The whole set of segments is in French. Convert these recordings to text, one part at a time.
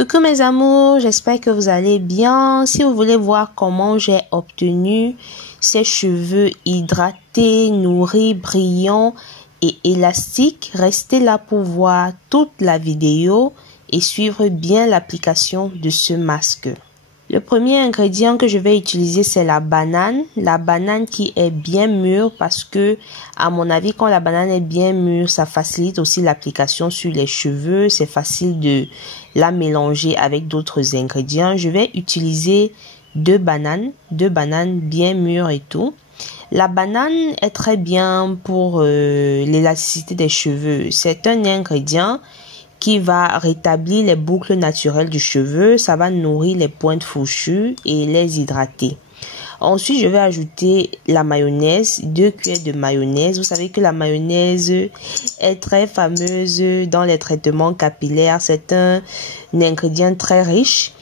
Coucou mes amours, j'espère que vous allez bien. Si vous voulez voir comment j'ai obtenu ces cheveux hydratés, nourris, brillants et élastiques, restez là pour voir toute la vidéo et suivre bien l'application de ce masque. Le premier ingrédient que je vais utiliser, c'est la banane. La banane qui est bien mûre parce que, à mon avis, quand la banane est bien mûre, ça facilite aussi l'application sur les cheveux. C'est facile de la mélanger avec d'autres ingrédients. Je vais utiliser deux bananes bien mûres et tout. La banane est très bien pour l'élasticité des cheveux. C'est un ingrédient qui va rétablir les boucles naturelles du cheveu, ça va nourrir les pointes fourchues et les hydrater. Ensuite, je vais ajouter la mayonnaise, 2 cuillères de mayonnaise. Vous savez que la mayonnaise est très fameuse dans les traitements capillaires, c'est un ingrédient très riche.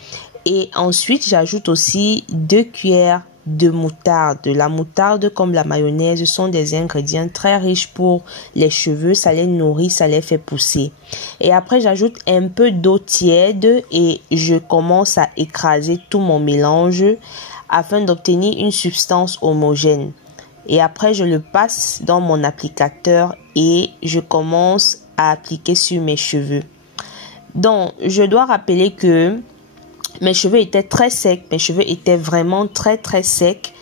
Et ensuite, j'ajoute aussi 2 cuillères de moutarde. La moutarde comme la mayonnaise sont des ingrédients très riches pour les cheveux, ça les nourrit, ça les fait pousser. Et après j'ajoute un peu d'eau tiède et je commence à écraser tout mon mélange afin d'obtenir une substance homogène. Et après je le passe dans mon applicateur et je commence à appliquer sur mes cheveux. Donc je dois rappeler que mes cheveux étaient très secs, mes cheveux étaient vraiment très secs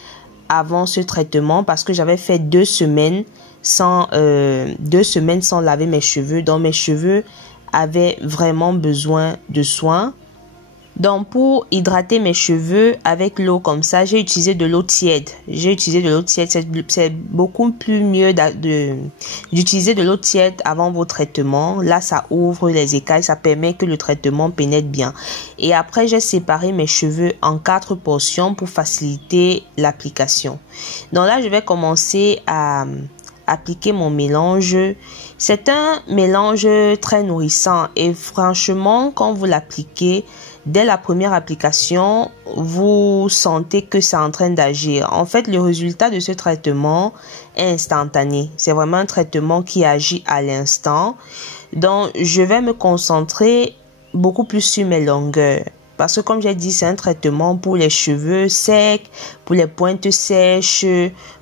avant ce traitement parce que j'avais fait 2 semaines sans laver mes cheveux. Donc mes cheveux avaient vraiment besoin de soins. Donc pour hydrater mes cheveux avec l'eau comme ça, j'ai utilisé de l'eau tiède. C'est beaucoup plus mieux d'utiliser de l'eau tiède avant vos traitements. Là, ça ouvre les écailles, ça permet que le traitement pénètre bien. Et après, j'ai séparé mes cheveux en 4 portions pour faciliter l'application. Donc là, je vais commencer à appliquer mon mélange. C'est un mélange très nourrissant et franchement, quand vous l'appliquez, dès la première application, vous sentez que c'est en train d'agir. En fait, le résultat de ce traitement est instantané. C'est vraiment un traitement qui agit à l'instant. Donc, je vais me concentrer beaucoup plus sur mes longueurs. Parce que comme j'ai dit, c'est un traitement pour les cheveux secs, pour les pointes sèches,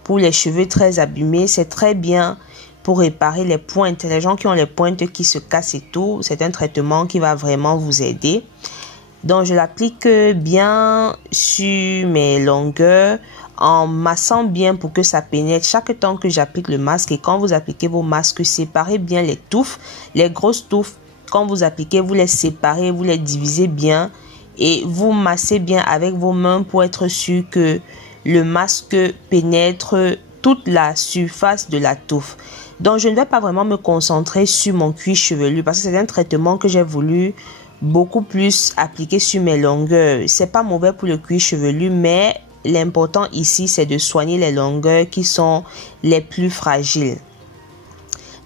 pour les cheveux très abîmés. C'est très bien pour réparer les pointes. Les gens qui ont les pointes qui se cassent et tout, c'est un traitement qui va vraiment vous aider. Donc, je l'applique bien sur mes longueurs en massant bien pour que ça pénètre chaque temps que j'applique le masque. Et quand vous appliquez vos masques, séparez bien les touffes, les grosses touffes. Quand vous appliquez, vous les séparez, vous les divisez bien et vous massez bien avec vos mains pour être sûr que le masque pénètre toute la surface de la touffe. Donc, je ne vais pas vraiment me concentrer sur mon cuir chevelu parce que c'est un traitement que j'ai voulu beaucoup plus appliquer sur mes longueurs. C'est pas mauvais pour le cuir chevelu, mais l'important ici, c'est de soigner les longueurs qui sont les plus fragiles.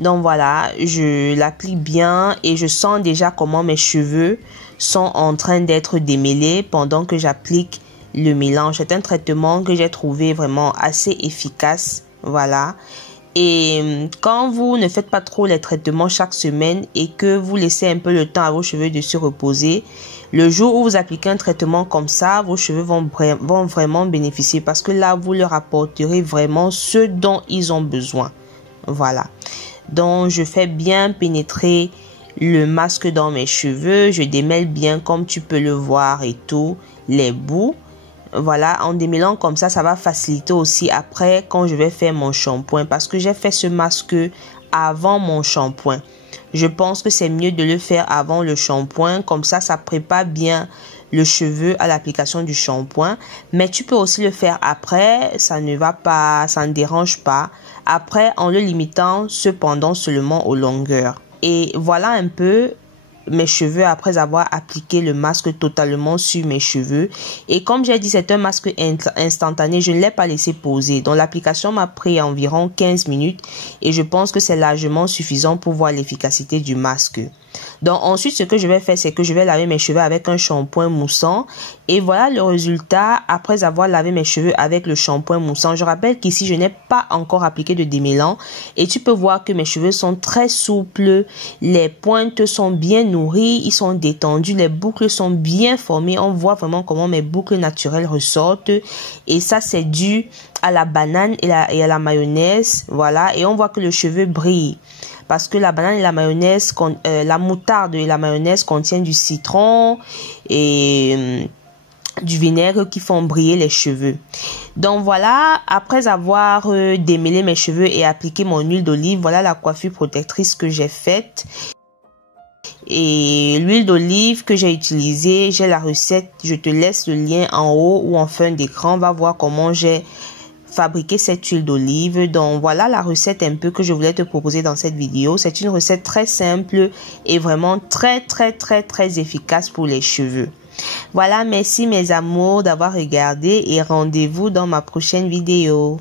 Donc voilà, je l'applique bien et je sens déjà comment mes cheveux sont en train d'être démêlés pendant que j'applique le mélange. C'est un traitement que j'ai trouvé vraiment assez efficace. Voilà. Et quand vous ne faites pas trop les traitements chaque semaine et que vous laissez un peu le temps à vos cheveux de se reposer, le jour où vous appliquez un traitement comme ça, vos cheveux vont vraiment bénéficier parce que là, vous leur apporterez vraiment ce dont ils ont besoin. Voilà. Donc, je fais bien pénétrer le masque dans mes cheveux. Je démêle bien comme tu peux le voir et tout, les bouts. Voilà, en démêlant comme ça, ça va faciliter aussi après quand je vais faire mon shampoing parce que j'ai fait ce masque avant mon shampoing. Je pense que c'est mieux de le faire avant le shampoing, comme ça prépare bien le cheveu à l'application du shampoing. Mais tu peux aussi le faire après, ça ne dérange pas. Après, en le limitant cependant seulement aux longueurs. Et voilà un peu mes cheveux après avoir appliqué le masque totalement sur mes cheveux. Et comme j'ai dit, c'est un masque instantané, je ne l'ai pas laissé poser. Donc l'application m'a pris environ 15 minutes et je pense que c'est largement suffisant pour voir l'efficacité du masque. Donc ensuite, ce que je vais faire, c'est que je vais laver mes cheveux avec un shampoing moussant. Et voilà le résultat après avoir lavé mes cheveux avec le shampoing moussant. Je rappelle qu'ici, je n'ai pas encore appliqué de démêlant. Et tu peux voir que mes cheveux sont très souples. Les pointes sont bien nourries. nourris, ils sont détendus, les boucles sont bien formées. On voit vraiment comment mes boucles naturelles ressortent. Et ça, c'est dû à la banane et à la mayonnaise. Voilà. Et on voit que le cheveu brille. Parce que la banane et la mayonnaise, la moutarde et la mayonnaise contiennent du citron et du vinaigre qui font briller les cheveux. Donc voilà, après avoir démêlé mes cheveux et appliqué mon huile d'olive, voilà la coiffure protectrice que j'ai faite. Et l'huile d'olive que j'ai utilisée, j'ai la recette, je te laisse le lien en haut ou en fin d'écran. On va voir comment j'ai fabriqué cette huile d'olive. Donc voilà la recette un peu que je voulais te proposer dans cette vidéo. C'est une recette très simple et vraiment très efficace pour les cheveux. Voilà, merci mes amours d'avoir regardé et rendez-vous dans ma prochaine vidéo.